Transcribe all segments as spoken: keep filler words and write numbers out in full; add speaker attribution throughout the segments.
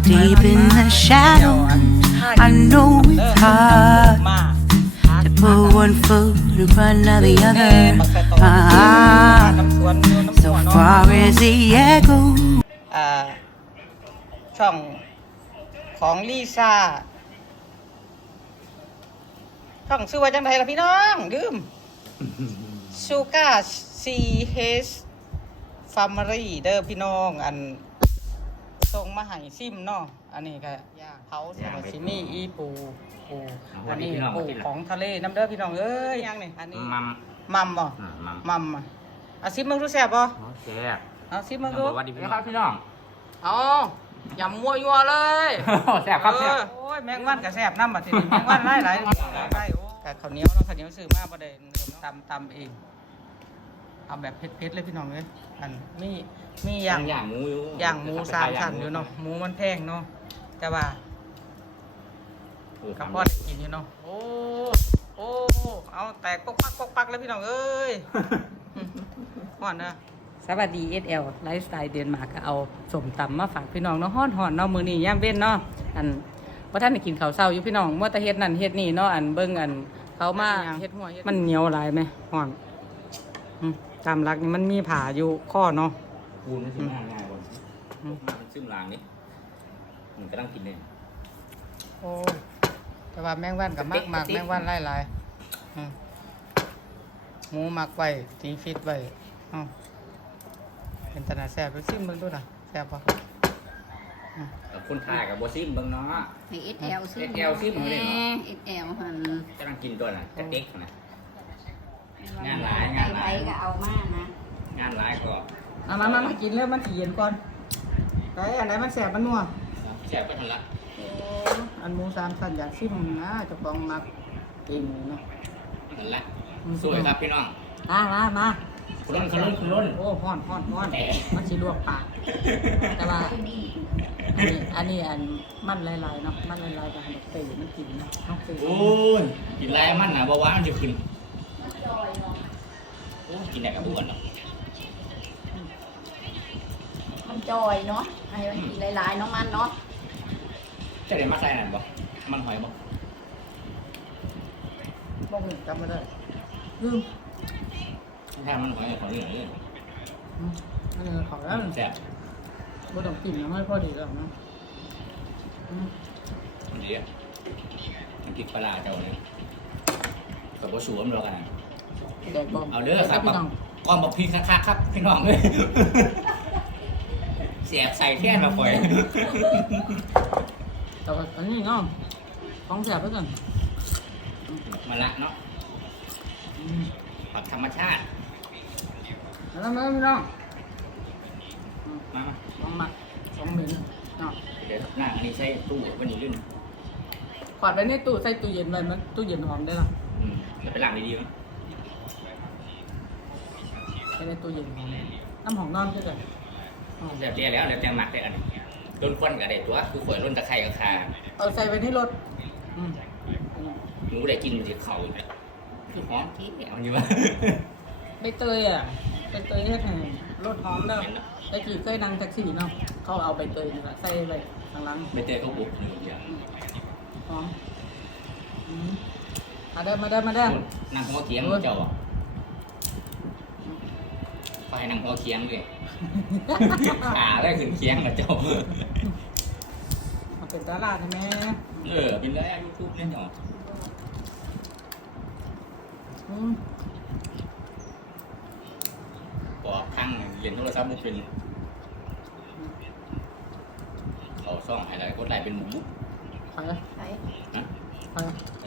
Speaker 1: deep in the shadows. I know it's hard to put one foot in front of the other. Ah, so far as the echo.
Speaker 2: อ่าช่องของลิซ่าช่องชื่อว่าจังไดล่ะพี่น้องลืมชูก้าซีเฮสฟาร์มอรี่เด้อพี่น้องอันส่งมาให้ซิมเนาะอันนี้ก็ย่างเผาสมัชิมีอีปูปูอันนี้ปูของทะเลน้ำเด้อพี่น้องเอ้ยย่างนี่อันนี้
Speaker 3: มัม
Speaker 2: มัมบ่
Speaker 3: อืมมัม
Speaker 2: มัมอ่ะเอาซิมมึงรู้แซ่บบ่
Speaker 3: โอเค
Speaker 2: เอาซิมมึง
Speaker 3: ส
Speaker 2: รู้
Speaker 3: วัสดีครับพี่น้อง
Speaker 2: เอายำมัวยัวเลย
Speaker 3: แซ่บครับแซ่บ
Speaker 2: โอ้ยแมงวันกับแซ่บน้ำบัดทีนี้แมงวันไล่ไหลายไล่โอ้กับข้าวเหนียวเนาะข้าวเหนียวซื้อมาประเด็นตำตำเองเอาแบบเผ็ดๆเลยพี่น้องเลยอันมีมีอย่าง
Speaker 3: ย่างหมูอยู่
Speaker 2: ย่างหมูสามชั้นอยู่เนาะหมูมันแพงเนาะแต่ว่า
Speaker 3: โอ้
Speaker 2: กระ
Speaker 3: คำ
Speaker 2: เพาะกินอยู่เนาะโอ้โอ้เอาแตกปกปักปกปักเลยพี่น้องเอ้ยห่อนนะสวัสดี เอส แอล ไลฟ์สไตล์เดนมาร์กก็เอาสมตำมาฝากพี่น้องเนาะฮ้อนห่อนเนาะมื้อนี้ย่ามเว้นเนาะอันว่าท่านได้กินข้าวเช้าอยู่พี่น้องมัวแต่เฮ็ดนั่นเฮ็ดนี่เนาะอันเบิ่งอันเขามาเฮ็ดหัวเฮ็ดมันเหนียวหลายไหมห่อนอืมตามหลักนี่มันมีผ่าอยู่ข้อเนาะ
Speaker 3: ปูนไม่ใช่ง่ายง่ายคนมาเป็นซึมลางนี่มันก็ต้องกินเลย
Speaker 2: โอ้แต่ว่าแมงวันกับมากมากแมงวันหลายๆอืมหมูหมักไว้ตีฟิตไว้อ้าวเป็นตนาแซ่บไปซิมเบิ่งดูน่ะแซ่บปะ
Speaker 3: คนทายกับโบซิมเบิ่งเนาะ
Speaker 4: ให้ เอส แอล ซิ
Speaker 3: เอส แอล ซิมเลยเหรอ
Speaker 4: เอส แอล หัน
Speaker 3: กำลังกินตัวน่ะกระเด็กนะ งานหลายงานหลาย
Speaker 4: ไปก็เอามานะ
Speaker 3: งานร้ายก็
Speaker 2: เอามามามากินแล้วมันสิเย็นก่อนไอ้อันไหนมันแซ่บมันนัว
Speaker 3: แซ่บไปทันละ
Speaker 2: โอ้อันหมูสามชั้นอยากซิมนะเจ้าของมักเองเนาะ
Speaker 3: ทันละสวยครับพี่น้อง
Speaker 2: มามามา
Speaker 3: คุณล้นคุณล้นคุณล้น
Speaker 2: โอ้ฮ้อนฮ้อนฮ้อนมันสิลวกปากแต่ว่าอันนี้อันนี้อันมันหลายๆเนาะมันหลายๆแบบเตยมันกินเนาะเอาเตย
Speaker 3: โอ้ยกินไรมันนะบ่ว่ามันจะขึ้นโอ้กินได้กับอ้วนเนาะ
Speaker 4: มันจอยเนาะให้มันกินหลายๆเนาะมันเนาะ
Speaker 3: จะได้มาใส่นั่นบ่มันหอยบ่
Speaker 2: บ่หูจำไม่ได้ลืม
Speaker 3: ถ้ามันหอยของเหลืองเลย
Speaker 2: อืมอันนี้ขอแล้ว
Speaker 3: แซ่บ
Speaker 2: บ่ต้องกินนะไม่พอดีแล้วนะอืม
Speaker 3: อันนี้มันกินปลาเจ้าเลยกับว่าสวมเรากัน
Speaker 2: เด็กบอก
Speaker 3: เอาเด้อครับ
Speaker 2: พี่น้อง
Speaker 3: กองบอกพี่คักๆครับพี่น้องเลยเสียบใส่แท่นมาปล่อย
Speaker 2: แต่ว่าอันนี้เนาะของแสบไปก่อน
Speaker 3: มาละเนาะ
Speaker 2: อืม
Speaker 3: ผักธรรมชาติ
Speaker 2: แล้วมาพี่น้อง
Speaker 3: มามา
Speaker 2: สองหมักสองเหม็นเนาะ
Speaker 3: เดี๋ยวหน้าอันนี้ใช้ตู้วันนี้ลื่น
Speaker 2: ขวดไว้ในตู้ใส่ตู้เย็นไว้มันตู้เย็นหอมได้หรอ
Speaker 3: อืมเดี๋ยวไปล้างดีๆนะ
Speaker 2: ใส่ในตู้เย็นหอมน้ำหอมนอนก็ได้อ๋อ
Speaker 3: เดี๋ยวเดี๋ยวแล้วเดี๋ยวแต่หมักได้อันนี้โดนควันกับเด็ดตัวคือข่อยร่นตะไคร้กับคา
Speaker 2: เอาใส่ไว้ในรถอืม
Speaker 3: หนูได้กินมันจะเข่าอยู่คือหอมที่เอาอยู่วะ
Speaker 2: ใบเตยอ่ะใบเตยเฮ็ดให้รถหอมเด้อแต่กี้เคยนั่งแท็กซี่เนาะเขาเอาใบเตยนี่แหละใส่ไว้ข้างหลัง
Speaker 3: ไม่เจอเขาบุกหนึ่งอย่าง
Speaker 2: หอมอืมมาเด้อมาเด้อมาเด้อ
Speaker 3: นั่งหัวเคียงเจ้าอ่ะไปนั่งหัวเคียงเลยขาได้ขึ้นเคียงกับเจ้า
Speaker 2: มาเป็นตลาดใช่ไหม
Speaker 3: เออเป็นได้ยูทูบเนี่ยเนาะ
Speaker 2: อืม
Speaker 3: บอกข้างเรียนโทรศัพท์บุเป็นเขาซ่องอะไรก็ได้เป็นหมู
Speaker 2: ใคร
Speaker 4: ไป
Speaker 3: นะ
Speaker 2: ใคร
Speaker 3: ไอ้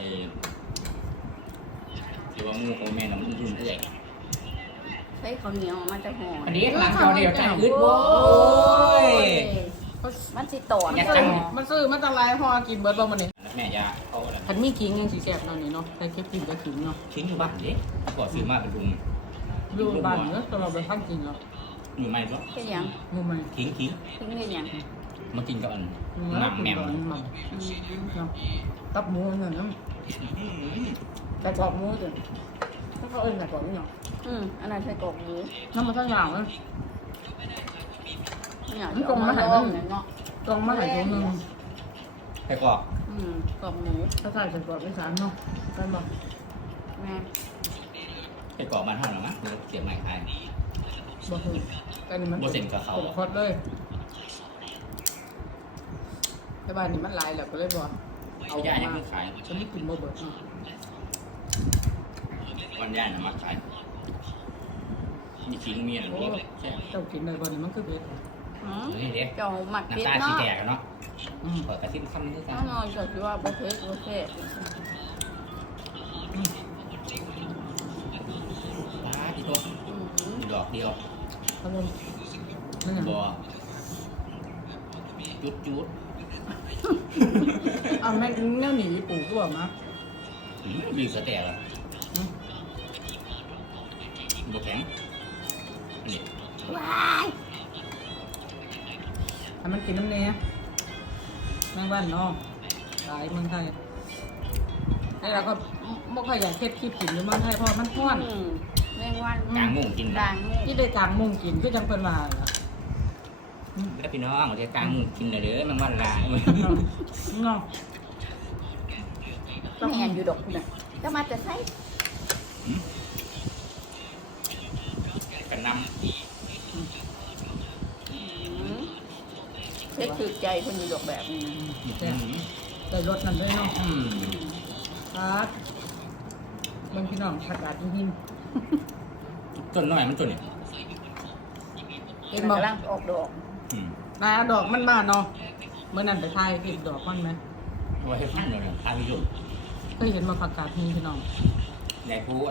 Speaker 3: หรือว่างูโอแม่น้ำมันยุ่งเรื่อย
Speaker 4: ใช้ข้าวเหนียวมันจะหอม
Speaker 3: อันนี้หลังเขาเดียวใจอึดโว้ย
Speaker 4: มันสิตอน
Speaker 3: อย่าจัง
Speaker 2: มันซื้อมันตะไลพอกินเบิร์ดบ่มันนี่
Speaker 3: แม่ยาเขาอะไร
Speaker 2: คันมีขิงยังสีแสบเนาะนี่เนาะใส่เก็บกินก็ขิงเนาะ
Speaker 3: ทิ้งอยู่บ้านดิก่อซื้อมาเป็นลุง
Speaker 2: อยู่บ้านเนาะแต่เราไปทำกินเนาะ
Speaker 3: อยู่ไม่ก็
Speaker 4: แค่ยัง
Speaker 2: งูมัน
Speaker 3: ทิ้งทิ้ง
Speaker 4: ทิ้งได้ยัง
Speaker 3: มากินกับอัน
Speaker 2: เนื้
Speaker 3: ห
Speaker 2: อ
Speaker 3: มักแมว
Speaker 2: มันมันเนาะตับหมูเนี่ยนะแต่กรอบหมูจ้ะถ้าเขาเอิ้นแต่กรอบนี่เนาะ
Speaker 4: อืมอันนั้นใส่กรอกหมู
Speaker 2: น้ำมันทั้งอย่างเลย
Speaker 4: ไม่อยากจะเอามาลองเนี่ยเนาะ
Speaker 2: อกล่องมาใส่ถุงหนึ่ง
Speaker 3: ไส้กรอก
Speaker 4: อืมกล่องหมู
Speaker 2: ถ้าใส่ใส่กรอบไปสามเนาะได้บอก
Speaker 4: แม่
Speaker 3: ไส้กรอกมันเท่าไหร่มั้งเสียบใหม่ขาย
Speaker 2: บอกคือกันนี่มัน
Speaker 3: โบเซนกับเขา
Speaker 2: คอดเลยแต่บ้านนี่มันหลายแล้วก็เลยบอกเอา
Speaker 3: ย่ายัง
Speaker 2: มา
Speaker 3: ไม่ขาย
Speaker 2: ฉันไม่กินบ่เบิดเนาะ
Speaker 3: วันย่าน่ะมาขายมีชิ้นเมียน
Speaker 2: โอ้
Speaker 3: นี่ใช่
Speaker 2: เจ้ากินได้บ่นี่มันคือเผ็ด
Speaker 4: อืม
Speaker 3: นี่เด็ก
Speaker 4: เจ้าหมักเผ็ด
Speaker 3: น้ำตาสี
Speaker 4: เนาะ
Speaker 3: แตกเนาะ
Speaker 2: อืม
Speaker 3: เปิดกระซิบคำนี้กั
Speaker 4: แน่
Speaker 3: น
Speaker 4: นอนก็คือว่าบ่เผ็ดบ่เผ็ด
Speaker 3: ว้าที่โต
Speaker 4: อืม
Speaker 3: ดอกเดียว
Speaker 2: ครับผมนั่นไง
Speaker 3: บอจุดจุด
Speaker 2: เอาแม่งแนวหนีปลูกตัวมา
Speaker 3: บีบกระแตกอ่ะบวแข็งนี่
Speaker 4: ว้าย
Speaker 2: ให้มันกินน้ำเนี้ยแมงวันเนาะหลายเมืองไทยไอ้เราก็ไม่ค่อยอยากเฮ็ดคลิปกินอยู่เมืองไทยเพราะมันร้อน
Speaker 4: อืมแมงวัน
Speaker 3: กลางมุ้งกิน
Speaker 4: กลางนี่
Speaker 2: ที่ได้กลางมุงกินก็จังเพิ่นว่าล่ะ
Speaker 3: แล้วพี่น้องเราจะกลางมุ้งกินเลยเด้อมันวันลาย
Speaker 2: เนาะ
Speaker 4: ต้องแอนอยู่ดอกคุณน่ะก็มาจะใส่
Speaker 3: กันน
Speaker 4: อืมเล็กถือใจคนอยู่ดอกแบบนี้
Speaker 3: ำ
Speaker 2: แต่ได้รสนั่นด้วยเนาะ
Speaker 3: อืม
Speaker 2: ครับมันพี่น้องผักกาดหิน
Speaker 3: ต้นน้อยมันต้นเนี่ย
Speaker 2: ๆ
Speaker 4: เห็
Speaker 2: เห็
Speaker 4: น
Speaker 2: น
Speaker 4: บ
Speaker 2: บ่
Speaker 4: กำลังออกดอก
Speaker 3: อืม
Speaker 2: นายดอกมันมาเนาะเมื่อนั้นไปทายเห็นดอกมันไหม
Speaker 3: ว่าให้พันเดี๋ยวเนี่ยพาไปดู
Speaker 2: เคยเห็นมาผักกาดหินพี่น้อง
Speaker 3: ในพูด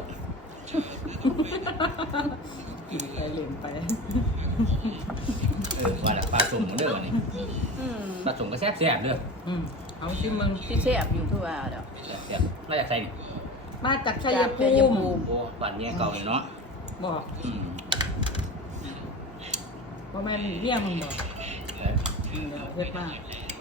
Speaker 2: กินไปเล่นไป
Speaker 3: เออว่าแล้วปลาสุ่มเด้อนี่
Speaker 4: อืม
Speaker 3: ปลาสุ่มก็แซ่บแซ่บเด้อ
Speaker 2: อืมเอาชิมมึง
Speaker 4: ที่แซ่บอยู่ทั่วดอก
Speaker 3: แซ่บแซ่บน่าจะใส่นี่
Speaker 2: มาจากชัย
Speaker 4: จาก
Speaker 2: ภู
Speaker 4: ชัย
Speaker 2: มิ
Speaker 4: ภูมิ
Speaker 3: โอ้ปั่นเนี่ยเก่าเลยเนาะ
Speaker 2: บอก
Speaker 3: อืม
Speaker 2: ว่าแม่นเมี่ยมึงบอก
Speaker 3: เออ
Speaker 2: อืมเดี๋ยวเฮ็ดมาก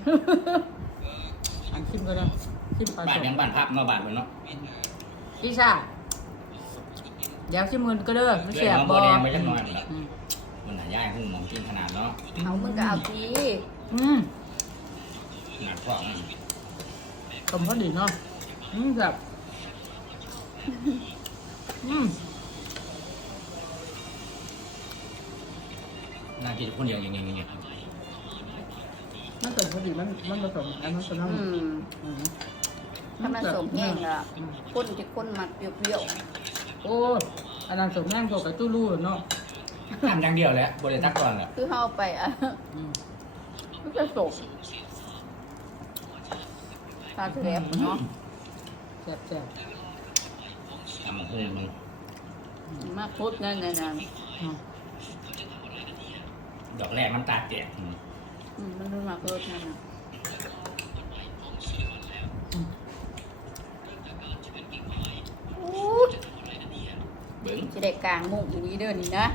Speaker 2: อันชิมก็ได้ชิมปลา
Speaker 3: บ้าน
Speaker 2: สด
Speaker 3: ยังบ้านพับมาบ้านมันเนาะ
Speaker 2: อีซ่าเดี๋ยวชิมมึงก็เด้อไม่
Speaker 3: เรื่
Speaker 2: เสี
Speaker 3: อย ง
Speaker 2: บ
Speaker 3: น้อง
Speaker 2: บ
Speaker 3: โบ
Speaker 2: อ
Speaker 3: แดงไปจักหน่อยหมดแล้ว
Speaker 2: อืม
Speaker 3: มันหนาย่ายหูมองกินขนาดเนาะ
Speaker 4: เอามึงก็เอาที
Speaker 2: อืม
Speaker 3: ขนาดพวกมัน
Speaker 2: สมพอดีเนาะอืมแบบอืม
Speaker 3: น่ากินคนเดียวอย่างเงี้ยอย่างเงี้ย
Speaker 2: มันเกิดพอดีมันมันผสมอันนั้นผสม
Speaker 4: อืม
Speaker 2: อืม
Speaker 4: ถ้ามันสมแห้งละ
Speaker 2: อืม
Speaker 4: คนจะคนมักเปรี้ยว
Speaker 2: โอ้อันนั้นสมแม่งพวกกับตู้ลู่เนาะ
Speaker 3: ทำอย่างเดียวแหละบริษัทก่อนแหละ
Speaker 4: ๆคือเข้าไปอ่ะ
Speaker 2: อืม
Speaker 4: มันจะสมตาแสบเนาะ
Speaker 2: แซ่บแซ่บ
Speaker 3: ทำหูมึง
Speaker 4: มากพุดนั่นนั่นนั่น
Speaker 2: อืม
Speaker 3: ดอกแรกมันตาแตกอืม
Speaker 4: อืมมันรู้มากรสนั่นน่ะ
Speaker 2: อืม
Speaker 4: อู้
Speaker 3: เบิ้ง
Speaker 4: จะได้กลางมุ้งอีนี้เด้อนี่นะ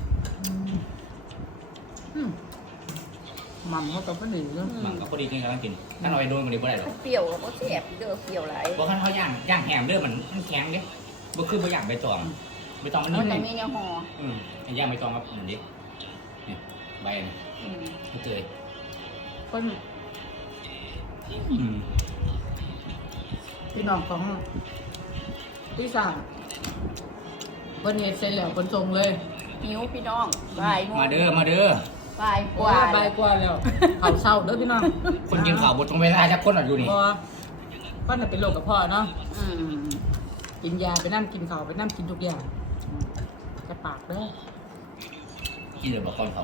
Speaker 2: อืมมันเขาก็พอดีเนาะ
Speaker 4: อื
Speaker 3: มัน
Speaker 4: ม
Speaker 3: ก็พอดีกินกำลังกินถ้าเราไปโดนมันดีบ่ได้หรอก
Speaker 4: เปรี้ยวก็แสบเด้อเปรี้ยวหลาย
Speaker 3: เพราะขั้นเขาย่างย่างแหมเด้อมันมันแข็งเด้บ่คือบ่ย่างใบตองใบตองมัน
Speaker 4: มั
Speaker 3: นิ่
Speaker 4: น
Speaker 3: ม
Speaker 4: จะ
Speaker 3: ๆ
Speaker 4: มีเนื้อห่อ
Speaker 3: อืมไอ้ย่างใบตองครับเหมือนดิเนี่ยใบนี่
Speaker 4: อืม
Speaker 3: ไม่เคย
Speaker 2: คน
Speaker 3: อืม
Speaker 2: พี่น้องของพี่สาวเพิ่นเฮ็ดเสร็จแล้วเพิ่นส่งเลย
Speaker 4: หิวพี่น้องบ่ายโมง
Speaker 3: มาเด้อมาเด้อ
Speaker 4: บ่ายก
Speaker 2: ว่า
Speaker 4: ว่า
Speaker 2: ใบกว่าแล้วเขาเศร้าเด้อพี่น้อง
Speaker 3: คนกินข้าวบ่ตรงเวลาจักคนอ่ะอยู่นี่
Speaker 2: พอพ่อน่ะเป็นโรคกระเพาะเนาะ
Speaker 4: อืม
Speaker 2: กินยาไปนั่งกินข้าวไปนั่งกินทุกอย่างอืมจะปากเด้อ
Speaker 3: กินเดี๋ยวบ่ก่อนเขา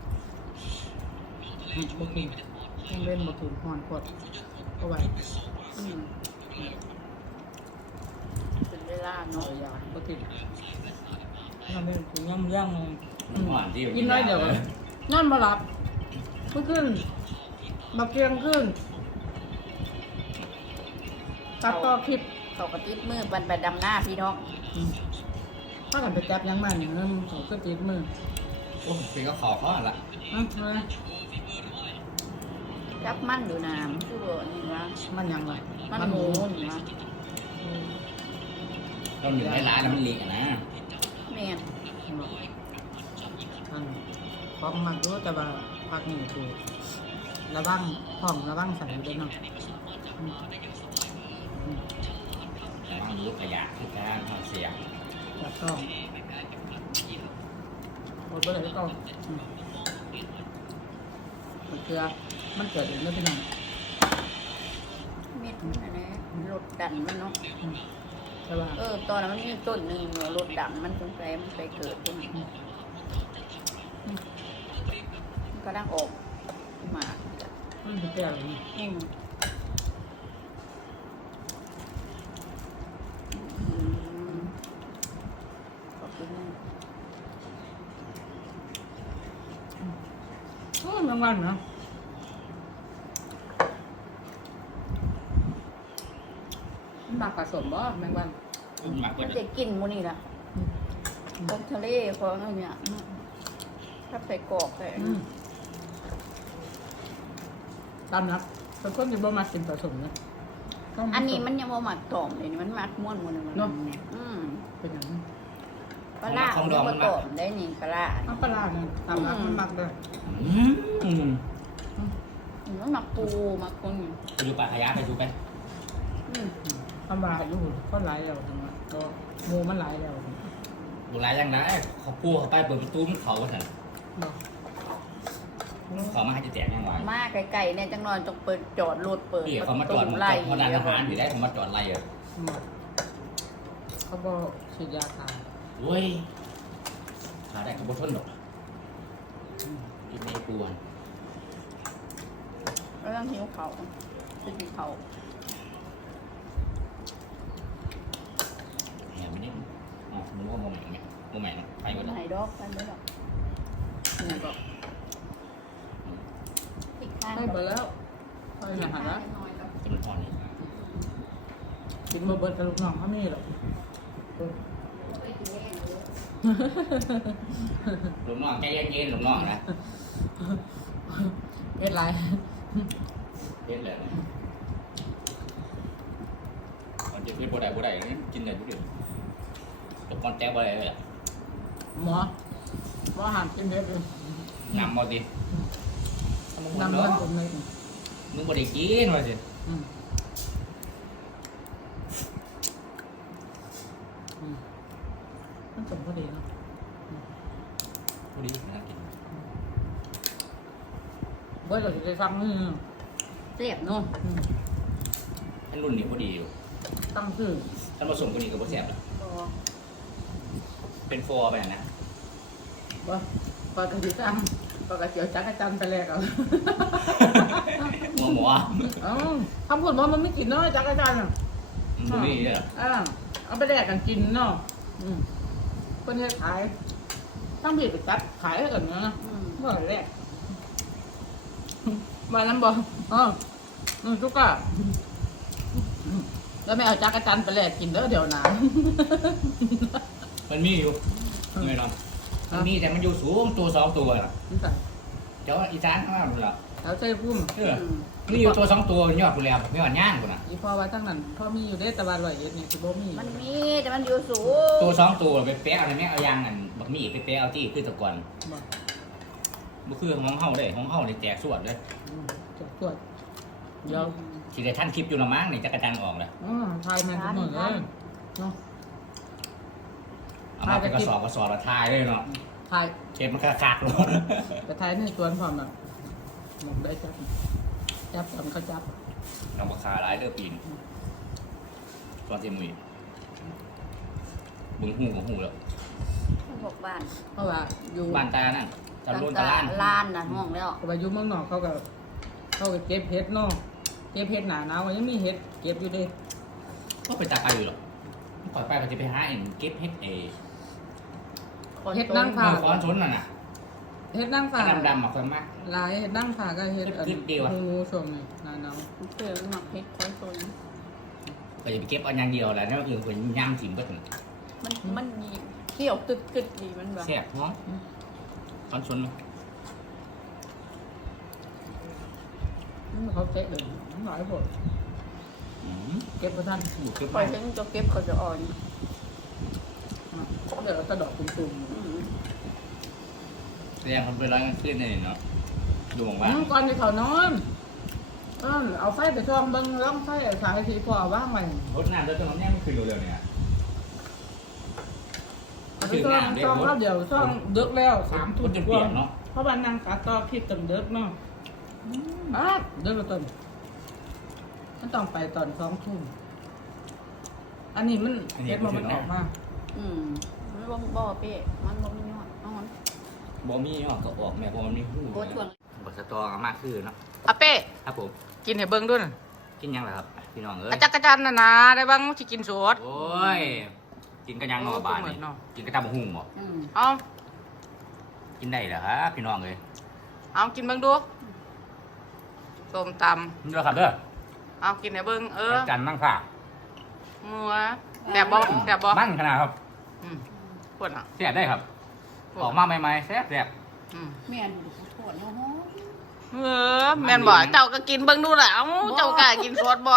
Speaker 2: อืมบ่กินต้องเล่นบ่กินฮ้อนโคตรเอาไว้
Speaker 4: อืมเป็นเวลา
Speaker 2: เอา
Speaker 4: เนาะ
Speaker 2: ยาบ่กินนั่นเล่นกินย่ำย่าง
Speaker 3: มันอ่อนที่
Speaker 2: กินน้อยเดียวนอนบ่หลับเมื่อคืนบักเกียงขึ้นตัดต่อคลิป
Speaker 4: เขากระติดมือบันไปดำหน้าพี่น้อง
Speaker 2: อืมถ้ากันไปจับยังมันเริ่มเขาก็ติดมือ
Speaker 3: โอ้เป็นก็ขอเขาละ
Speaker 2: อ่ะมา
Speaker 4: จับมันอยู่น้ำคือว่านี่วะ
Speaker 2: มันยังไง
Speaker 4: มันหมูนี่วะ
Speaker 3: เราอยู่ในร้านแล้วมันเละนะ
Speaker 4: แม่น
Speaker 2: อันพร้อมมันรู้แต่ว่าพักนี่คือระวังห้องระวังใส่ด้วยเนาะ
Speaker 3: แต่ว่ารู้ขยะที่การทำเสียง
Speaker 2: แล้วก็หมดไปเลยก็มันเกลือมันเกิดเองไม่เป็นไร
Speaker 4: เม็ดมันอะไรรถดันมันเนาะ
Speaker 2: ใช่ป่ะ
Speaker 4: เออตอนนั้นมันมีต้นหนึ่งรถดันมันสงสัยมันไปเกิดตรงนี้มันก็ดังออกมา
Speaker 2: มันเป็นแก้วเลย
Speaker 4: อืมขอบคุณนะ
Speaker 2: โอ้ยแมงวันเนาะมันมากผสมบ่แมงวัน
Speaker 3: มากก
Speaker 4: มั
Speaker 3: ว่าน
Speaker 4: จะกินหมูนี่ละพวกทะเลของอะไรเนี่ยถ้าใส่กรอกใส่
Speaker 2: อืมตามนับเป็นคนที่บ่มากินผสมนะต้งผส
Speaker 4: อันนี้มันยังบ่หมักตอมเลยนี่มันหมักม้วนหมดเลยมัน
Speaker 2: เนาะ
Speaker 4: อืม
Speaker 2: เป็นอย่างนั้น
Speaker 4: ปลาร้ามันยังบ่ตอมได้นี่ปลาร้า
Speaker 2: อ้าวปลาร้าเนี่ยตามนับมันมักเลย
Speaker 3: อืมอืม
Speaker 4: มันหมักปูหมักคน
Speaker 3: ไปดูปลาขยะไปดูไป
Speaker 4: อืม
Speaker 2: ทำบาอยู่ก็หลายแล้วทำไมก็หมูมันหลายแล้ว
Speaker 3: ดูไรยังไงเขาพูดเขาไปเปิดประตูมันเขาเถอะ
Speaker 2: เนาะ
Speaker 3: เขามาให้จะแจกยังไง
Speaker 4: มาไกลๆเนี่ยจังนอนต้องเปิดจอดรถเปิด
Speaker 3: พี่เขามาจอด
Speaker 4: ประตู
Speaker 3: มา
Speaker 4: ไล่
Speaker 3: จอดร้านอาหารอยู่ได้เขามาจอดไรอ่ะ
Speaker 2: เขาบอกฉีดยาขาย
Speaker 3: โอ้ยขาได้เขาบทนหรอกกินไม่กวน
Speaker 4: แล้วต้องหิวเขาคือหิวเขา
Speaker 3: แหมไม่ได้อ๋อมึงว่าโมใหม่ไหมโมใหม่นะไปหมดแล้ว
Speaker 4: ไหนดอกกันไม่หรอก
Speaker 2: นี่ก็
Speaker 4: อีกข้าง
Speaker 2: ให้ไปแล้วไปหาหาแล้ว
Speaker 4: น้อยแล้ว
Speaker 3: กินพอนี่
Speaker 2: กินมาเบิร์ดกับลูกน้องเขาไม่หรอก
Speaker 4: ไปกินเองเลย
Speaker 3: หลวงน้องใจเย็นๆหลวงน้องนะ
Speaker 2: เอ็ดไร
Speaker 3: เด็ดเลยมันจะเป็นบัวใดบัวใดนี่กินได้ทุกเดือนตกก้อนแจ๊บอะไรเลย
Speaker 2: หมอหมอหามกินเด็ดเลย
Speaker 3: นำมาสิ
Speaker 2: นำเงินผมเลย
Speaker 3: มึงบัวได้กินมาสิ
Speaker 2: อืมอืมมันสมพอดีเนาะ
Speaker 3: บัวดีน่ากิน
Speaker 2: เบิร์ดเราจะไปฟังนี่
Speaker 4: เสียบเนาะ
Speaker 2: อืม
Speaker 3: ท่านรุ่นนี้พอดีอยู่
Speaker 2: ตั้งชื่อ
Speaker 3: ท่านผสมกันนี้กับบัวแซ่บ
Speaker 4: ก็
Speaker 3: เป็นฟอร์ไปนะ
Speaker 2: ว่าปกติตั้งปกติเอาจักรจันทร์ไปแลกเอา
Speaker 3: หมัวหมัว
Speaker 2: เอ้าทำผลว่ามันไม่กินเนาะจักรจันทร์อ่ะ
Speaker 3: มันนี่เนี่ย
Speaker 2: อ่าเอาไปแลกกันกินเนาะอืมเพิ่นให้ขายตั้งผิดไปจัดขายให้กันเนาะ
Speaker 4: อืม
Speaker 2: เมื่อแรกมาน้ำบอกอ๋ออืมทุกก็แล้วไม่เอาจักรจันทร์ไปแลกกินเด้อเดี๋ยวนะ
Speaker 3: มันมีอยู่ไม่หรอกมันมีแต่มันอยู่สูงตัวสองตัวน่ะ
Speaker 2: นี่ใส่
Speaker 3: เจ้าอีสานข้างล่างดูละ
Speaker 2: เอาใจพุ่ม
Speaker 3: เออมีอยู่ตัวสองตัวยอดกูแล้วไม่ว่าย่างกูน่ะ
Speaker 2: อีพ่อว่าทั้งนั้นพ่อมีอยู่ได้แต่ว่าร้อยเอ็ดเนี่ยคือบ่มี
Speaker 4: มันมีแต่มันอยู่สูง
Speaker 3: ตัวสองตัวไปแปะอะไรแม่เอายางอันบักมีไปแปะเอาที่คือตะกอน
Speaker 2: บ่
Speaker 3: บ่คือห้องเฮาเลยห้องเฮานี่แจกสวดเลย
Speaker 2: อืมจดตรวจเดี๋ยว
Speaker 3: สิได้ท่านคลิปอยู่ละมั้งนี่จักรจันทร์ออกเลย
Speaker 2: อ๋อทายแมนทุกหมดเลยเนาะ
Speaker 3: เอามาเป็นกระสอบกระสอบละทายเลยเนาะ
Speaker 2: ทาย
Speaker 3: เก็บมันคักๆเลย
Speaker 2: แต่ทายในสวนพร้อมแบบหมดได้จับจับจำเขาจับ
Speaker 3: เราราคาหลายเด้อปีนตอนเต็มมือบึงหูกับหูแล้ว
Speaker 4: มันบอกบ้าน
Speaker 2: เพราะว่าอยู่
Speaker 3: บ้านตานั่นจำรุ่นตาล้าน
Speaker 4: ลานน่ะห้องแล้ว
Speaker 2: เพราะว่าอยู่เมืองนอกเขาก็เขาก็เก็บเห็ดเนาะเก็บเห็ดหนาหนาวยังมีเห็ดเก็บอยู่เด้
Speaker 3: ก็ไปตาไปอยู่หรอกปล่อยไปก็จะไปหาเองเก็บเฮ็ดเอ
Speaker 2: เห็ดนั่ง
Speaker 3: เมื
Speaker 2: ผ่า
Speaker 3: องค้อนชนน่ะน่ะ
Speaker 2: เห็ดนั่งผ่า
Speaker 3: ดำดำๆมาคนมาก
Speaker 2: หลายเห็ดนั่งผ่าก็เห็ดอัน
Speaker 3: นิดเดียวอะ
Speaker 2: งูช่วงนี้หนาหนาว
Speaker 4: มันเกิดมันหมักเฮ็ดคอยโซน
Speaker 3: ก็จะไปเก็บเอาอย่างเดียวแหละนั่นก็คือคนย่างถิ่มก็ถึง
Speaker 4: มันมันมีเกี่ยวตึกกึดดีมันแบบ
Speaker 3: แซ่บน้องค้อนชน
Speaker 2: เขาเจ๊เลยหลายผล
Speaker 3: อืม
Speaker 2: เก็บมาท่าน
Speaker 3: บุกเก็บ
Speaker 4: ป
Speaker 3: ไป
Speaker 4: ล่อยถึงจะเก็บเขาจะอ่อน
Speaker 2: เดี๋ยวเราจะดอกตุ่ม
Speaker 4: อืม
Speaker 3: แสดงคนไปร้อยกันขึ้นเลยเนาะ
Speaker 2: ๆ
Speaker 3: ดูหมอง
Speaker 2: อื
Speaker 3: ว่าม
Speaker 2: ก่อนที่เขานอนเออเอาไฟไปช่องเบิ้งร่องไฟสายสีพอว่างใหม่
Speaker 3: รถน้ำรถต้นน้ำเนี่ยมันคือเร็วๆเนี่ย
Speaker 2: เอาไปช่องช่องแล้วเดี๋ยวช่องดึกแล้วสามทุ่ม
Speaker 3: จะ
Speaker 2: ก
Speaker 3: เปลี่
Speaker 2: ว่าย
Speaker 3: นเนาะ
Speaker 2: เพราะวันนางตัดต่อคลิปตอนดึกเนาะอ่ะเดินมาต้นมันต้องไปตอนสองทุ่มอันนี้มันเก็บมามันออกมา
Speaker 4: อืมมันบ่บ่เป๊ะมันบ่มียอดนอน
Speaker 3: บ่มีออกก็ออกแม่บ่มันมีหู
Speaker 4: โคตรช่วง
Speaker 3: บทสตอมากคือเนาะ
Speaker 2: อาเป้
Speaker 3: ครับผม
Speaker 2: กินให้เบิ้งด้วยน่ะ
Speaker 3: กินยังไงครับพี่น้องเอ้
Speaker 2: ก
Speaker 3: ย
Speaker 2: ระจักกระจันนะนะได้บ้างที่กินสด
Speaker 3: โอ้ยกินกันยังเนอบาน
Speaker 2: โอ้ยเหมื
Speaker 3: นี่
Speaker 2: อนเนาะ
Speaker 3: กินกระตำบักหุ่งบ่
Speaker 4: อืม
Speaker 2: เอา
Speaker 3: กินได้เหรอครับพี่น้องเอ้ย
Speaker 2: เอากินเบิ้งดูส้มต
Speaker 3: นี่แหละครับเด้อ
Speaker 2: ำเอากินให้เบิ้งเออ
Speaker 3: จันทร์มั่งค่ะ
Speaker 2: มัวแดบบ่แดบบ่
Speaker 3: มั่นขนาดครับ
Speaker 2: อืมปวดอ่ะ
Speaker 3: แซ่บได้ครับออกมาใหม่ๆแซ่บแซ่บ
Speaker 2: อืม
Speaker 4: แม่นโทษเนาะ
Speaker 2: เออแม่นบ่เจ้าก็กินเบิ่งดูแหละเอ้าเจ้ากล้ากินสดบ่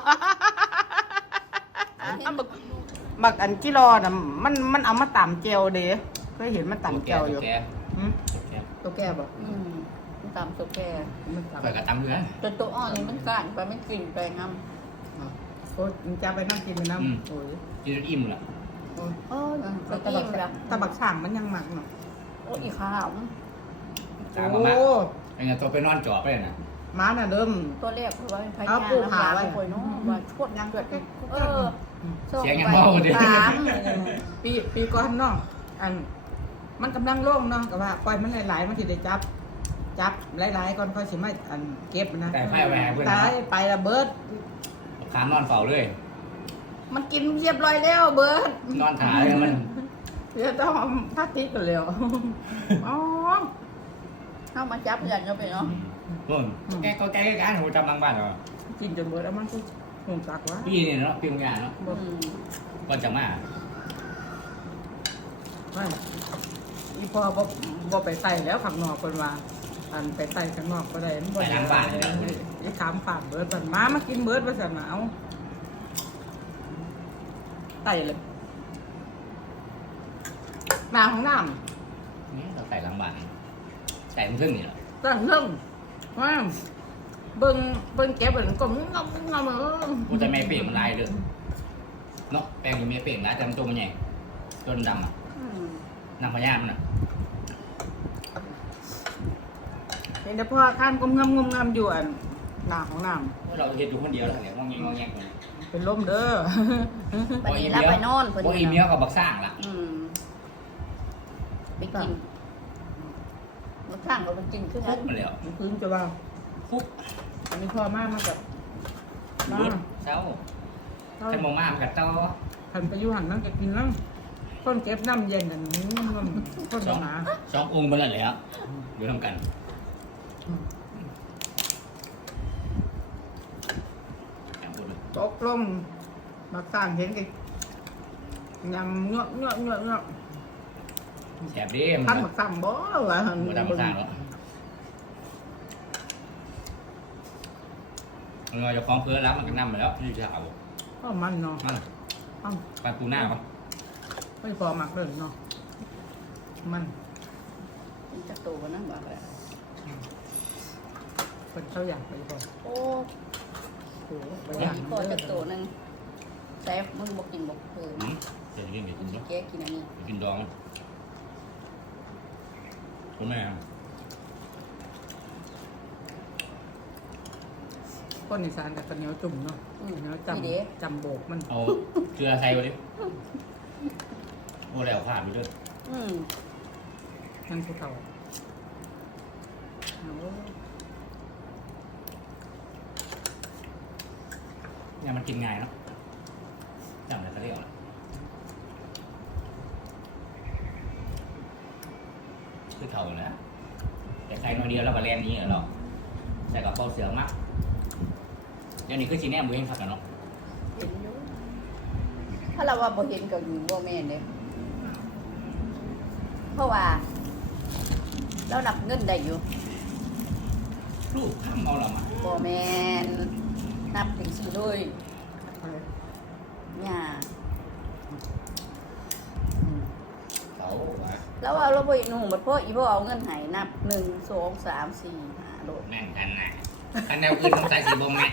Speaker 2: อันบักบักอันกิโลน่ะมันมันเอามาตำเจียวเด้เคยเห็นมันตำเจียวอยู่
Speaker 3: แก
Speaker 2: หืม
Speaker 3: แก
Speaker 2: ตัวแก่บ่
Speaker 4: อืมมันตามตัวแก
Speaker 2: มันต
Speaker 3: เปิดกระตำเพื่อน
Speaker 4: จนตัวอ่อนนี่มันก้านไปมันกินไปงำ
Speaker 2: ำโอ้ยมันจะไปนั่งกินไปน้ำโอ้ย
Speaker 3: กินจนอิ่มละ
Speaker 2: โอ้ย
Speaker 4: เออ
Speaker 2: แต่
Speaker 4: ตะ
Speaker 2: บั
Speaker 4: กี้
Speaker 2: ก
Speaker 4: มันละ
Speaker 2: ตะบักช่างมันยังหมักเนาะ
Speaker 4: โอ้อีขาว
Speaker 3: ตาม
Speaker 2: โอ้
Speaker 3: มาไอ้เงี้ยตัวไปนอนจ่อไปเลยนะ
Speaker 2: ม้าน่ะเริ่ม
Speaker 4: ตัวแรกเพราะว่าพาย
Speaker 2: เอา
Speaker 4: า
Speaker 2: ปูหาไว้
Speaker 4: ป่วยเนาะว่าโคตรยังเกิดเออ
Speaker 3: เสียงยังเบาเดียว
Speaker 4: สาม
Speaker 2: ปีปีก่อนเนาะอัน มันกำลังโล่งเนาะก็ว่าปล่อยมันหลายๆมันสิได้จับ จับหลายๆก่อนค่อยสิมาอันเก็บนะ
Speaker 3: แต่ไพ่แหวนเพื่อน
Speaker 2: ตายไประเบิด
Speaker 3: ขานอนเฝ้าเลย
Speaker 2: มันกินเรียบร้อยแล้วเบิร์ด
Speaker 3: นอนขาเลยมัน
Speaker 2: เดี๋ยวต้องเอาพลาสติกกันแล้วอ๋อ
Speaker 4: เข้ามาจับยันเข้าไปเนาะ
Speaker 3: นู่นแกก็แกก็การหูจำลังบ้านเหรอ
Speaker 2: กินจนเบิร์ดแล้วมันก็คงจักวะ
Speaker 3: พี่เนี่ยเนาะพี่งานเนาะ
Speaker 4: อืม
Speaker 3: ก่อนจะมา
Speaker 2: ไม่อีพอบ่บ่ไปใส่แล้วข้างนอกคนว่า อันไปใส่ข้างนอกก็ได้มันบ่ได้อีขามฝากเบิร์ดบันมามากินเบิร์ดว่าสันหนาวไต่เลยน้ำของน้ำ
Speaker 3: นี่เราใส่ลังบ้านใส่มันขึ้นนี่เหรอ
Speaker 2: ตั้งเรื่องว่าเบิ้งเบิ้งแก็บเหมือนก็งงงงเออ
Speaker 3: กูจะไม่เปลี่ยนมันลายเลยเนาะแป้งมันไม่เปลี่ยนลายแต่มันตัวมันใหญ่ตัวดำอ่ะ
Speaker 4: อืม
Speaker 3: น้ำพญามันอ่ะ
Speaker 2: เห็นแต่พ่อท่านกมงำงมงำอยู่อันหน้าของน้
Speaker 3: เราเห็นอยู่คนเดียวแล้วเนี่ยงองแงงงองแงงเลย
Speaker 2: ำเป็นลมเด้อ
Speaker 4: ไปนี่รับไปนอน
Speaker 3: พออีเมียกับบักสร้างละ
Speaker 4: อืมไปกินมันข้างเราไปกินขึ้น
Speaker 3: ฟุ
Speaker 4: นั้
Speaker 3: ก
Speaker 4: น
Speaker 3: มันแล้ว
Speaker 2: มันคืนจะว่า
Speaker 3: ฟุก
Speaker 2: อันนี้พ่อมากมากับมา
Speaker 3: เบิดเศร้าใช้มองมากกับเต้า
Speaker 2: ขันไปอยู่หันนั่งก็กินนั่งคนเก็บน้ำเย็นกันนี้มันคน
Speaker 3: สอง
Speaker 2: หนา
Speaker 3: สององค์ไปแล้วแล้วอยู่ทำกันแข่งพูดเลย
Speaker 2: ตกลงมาสร้างเห็นกันยำเงาะเงาะเงาะเงาะ
Speaker 3: แสบดิมัน
Speaker 2: ท่านมาสั่งบ่วะ
Speaker 3: มันทำมาสร้างแล้วเราจะคล้องเพื่อรับมันกันนั่มไปแล้วที่จะเอา
Speaker 2: ก็มันเนาะ
Speaker 3: มัน
Speaker 2: อ้าว
Speaker 3: ปลาปูหน้าปะ
Speaker 2: ไม่พอหมักเลยเนาะมัน
Speaker 4: มันจะโตกว่านั้นบ่เลย
Speaker 2: เป็นเขาอยากไปบอก
Speaker 4: โอ้
Speaker 2: โอ้โหไป
Speaker 4: ย
Speaker 2: อยาก
Speaker 4: พอจะโตหนึงแต่มึงบอกกินบอกเพิ่ม
Speaker 3: อืมเดี๋ยวกินเดี๋ยว
Speaker 4: มึ
Speaker 3: กิ
Speaker 4: ง
Speaker 3: น
Speaker 4: สิ
Speaker 3: เนาะ
Speaker 4: แกกินอันนี้
Speaker 3: เดี๋ยวกินดองคุณแม่ครับ
Speaker 2: คนอีสานกับข้าวเหนียวจุ่มเนาะ
Speaker 4: อืม
Speaker 2: ข้าวเหนียวจ
Speaker 4: นี่เด้
Speaker 2: ำจำโบกมัน
Speaker 3: เอาเกลือใส่ไปดิโอ้แล้วผ่านไปด้วย
Speaker 4: อืม
Speaker 2: ยังภูเขาโอ้
Speaker 3: เนี่ยมันกินง่ายเนาะจำอะไรก็เรียกคือเขาเลยนะแต่ใส่น้อยเดียวแล้วก็แลนนี้เหรอใส่กับเป้าเสือมากเดี๋ยวนี้คือชีแนมบุ้งขับกันเนาะ
Speaker 4: เห็นอยู่ถ้าเราว่าบ่เห็นก็อยู่บ่แม่นเด้เพราะว่าเรานับเงินได้อยู่
Speaker 3: ลูกข้ามเอาละมา
Speaker 4: บ่แม่นนับถึงสิเลย
Speaker 2: อะไร
Speaker 4: เนี่ย
Speaker 2: อืม
Speaker 3: เขาว่า
Speaker 4: แล้วเอาเราบ่เห็นหนูบัดพ่ออีบ่เอาเงินให้นับหนึ่งสองสามสี่ห้าโดด
Speaker 3: แม่งกันนะคันแนวอื่นสงสัยสิบ่แม่น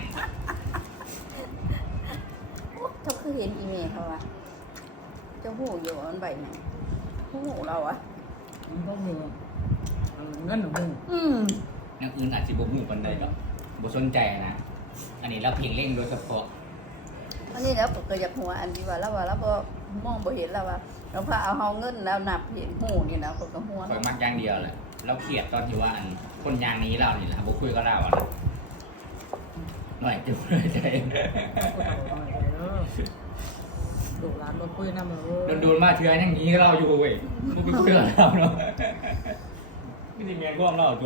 Speaker 4: เขาคือเห็นอีเมลเขาอะเจ้าหูอยู่อันใบไหนหูเราอะ
Speaker 2: มันก็มีเงินหนูมึง
Speaker 4: อืม
Speaker 3: แนวอื่นอาจสิบ่ฮู้ปานใดดอกบ่สนใจนะอันนี้เราเพียงเร่งโดยเฉพาะ
Speaker 4: อันนี้แล้วก็อยากหัวอันที่ว่าแล้วว่าแล้วพอมองบ่เห็นแล้วว่าเราพาเอาเฮาเงินแล้วนับเห็นหูนี่นะคนก็หัว
Speaker 3: คอยมักอย่างเดียวแหละเราเครียดตอนที่ว่าอันคนยางนี้เรานี่แหละบ่คุยกับเราอ่ะนะหน่อยจุ๊บเลยใจ
Speaker 2: ดูร้านมาคุยน้ำเลย
Speaker 3: โดนๆมาเทื่ออย่างนี้เราอยู่เว้ยบ่ไปคุยกับเราเนาะนี่สิแม่นร่วมเราตัว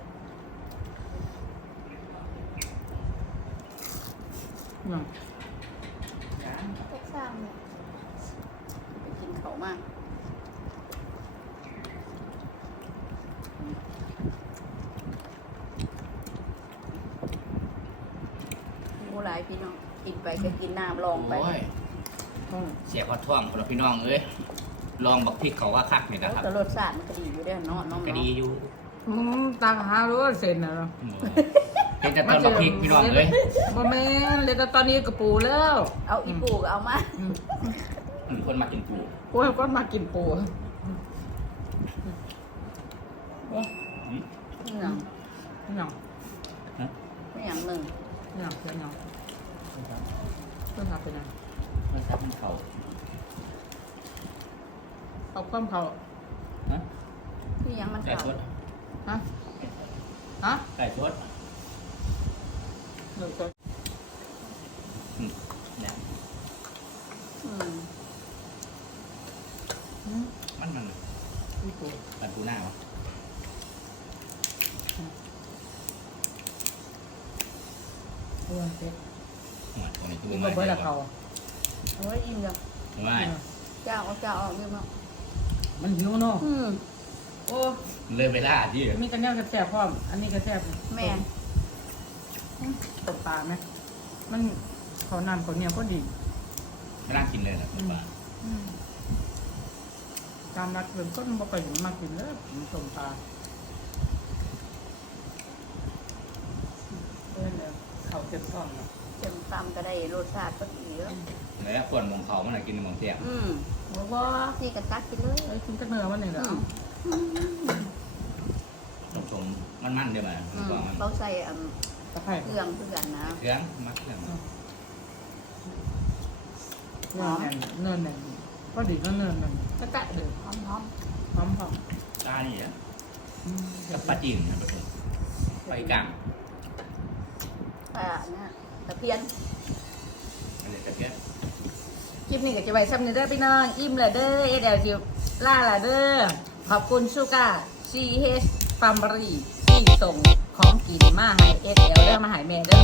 Speaker 2: เนี่ย
Speaker 4: แท็กซ่าเนี่ยไปกินเขามากหมูหลายพี่น้องกินไปก็กินน้ำลองไป
Speaker 3: โอ้ย
Speaker 2: ต้อง
Speaker 3: เสียขอท่วงคนละพี่น้องเอ้ยลองบักพริกเขาว่าคักนี่นะครับ
Speaker 4: แต่รสชาติมันก็ดีอยู่เด้อเนาะน้อง
Speaker 3: ก็ดีอยู่
Speaker 2: มึงตังหารู้เซ็นนะเนาะ
Speaker 3: เป็นแต่ต้นบักพริกพี่น้องเอ้ย
Speaker 2: บ่แม่นเลยแต่ตอนนี้กระปูแล้ว
Speaker 4: เอาอีปูก็เอามา
Speaker 2: อืม
Speaker 3: อืมคนมากินปู
Speaker 2: โอ้ยก็มากินปู
Speaker 3: อืม
Speaker 4: นี่หนัง
Speaker 2: นี่หยัง
Speaker 4: นี่หนังหนึ่ง
Speaker 2: นี่หยังเป็นหยังเพิ่งทำเป็นหยัง
Speaker 3: มันซับมันเขา
Speaker 2: เอาความเขา
Speaker 3: ฮะ
Speaker 4: นี่หยังมัน
Speaker 3: ไก่
Speaker 4: ขาว
Speaker 3: สด
Speaker 2: ฮะฮะ
Speaker 3: ไก่สด
Speaker 2: เดี๋ยวก่อน
Speaker 3: อืมเนี่ย
Speaker 4: อืม
Speaker 2: อืม
Speaker 3: มันมัน
Speaker 2: นี่ปู
Speaker 3: ปันปูหน้าวะ
Speaker 2: โอ้ยเจ็บ
Speaker 3: หัวตรงนี้ตู
Speaker 2: นี่
Speaker 3: มา
Speaker 2: ก็เบิดละเขา
Speaker 4: เอาไว้อิ่มจ้ะ
Speaker 3: ว่า
Speaker 4: เจ้าเอาเจ้าออกเยอะมาก
Speaker 2: มันหิวเนาะ
Speaker 4: อืม
Speaker 2: โอ้
Speaker 3: เลยเวลาที่
Speaker 2: มีแต่แนวแซ่บๆพร้อมอันนี้ก็แซ่บ
Speaker 4: แม่น
Speaker 2: ตบปลาไหมมันเขานำเขาเนี่ยก็ดี
Speaker 3: ไม่น่ากินเลยนะผมว่า
Speaker 2: ตามรักเริ่มต้นบ่ไปถึงมากินเลยตบปลาเล่นเลยเขาเจ็บท้องเนาะ
Speaker 4: เต็มตำก็ได้รสชาติก็ดีแล้ว
Speaker 3: แล้วคนมองเขามันน่ะกินมองเสียง
Speaker 4: อืม
Speaker 2: บ่บ่
Speaker 4: นี่ก็ตักกินเลย
Speaker 2: ไอ้ยกินกระเนื้อมันนี่แหละ
Speaker 4: อืม
Speaker 3: สมๆมันๆเดี๋ยวมา
Speaker 4: อืม
Speaker 3: ก็มัน
Speaker 4: เขาใส่อัน
Speaker 2: ตะไคร้
Speaker 4: เครื่องเพื่อนนะ
Speaker 3: เครื่องมักเครื่อง
Speaker 2: เนื้อแน่นเนื้อแน่นก็ดีก็เนื้อแน่นกระแตะเดือด
Speaker 4: หอมหอม
Speaker 2: หอมหอม
Speaker 3: ตานี่อ่ะ
Speaker 2: อืม
Speaker 3: กับปลาจีนนะผมไปกลาง
Speaker 4: ๆอ่าเนี่ยตะเพียน
Speaker 3: อันนี้จะเพี้ยน
Speaker 2: คลิปนี้ก็จะไว้ซ้ำนี่เด้อพี่น้องอิ่มและเด้อเอเดลจิวล่าละเด้อขอบคุณชูก้า ซี เอช ฟาร์มบรีที่ส่งของกินมาให้เอสเอลเด้อมาให้แม่เด้อ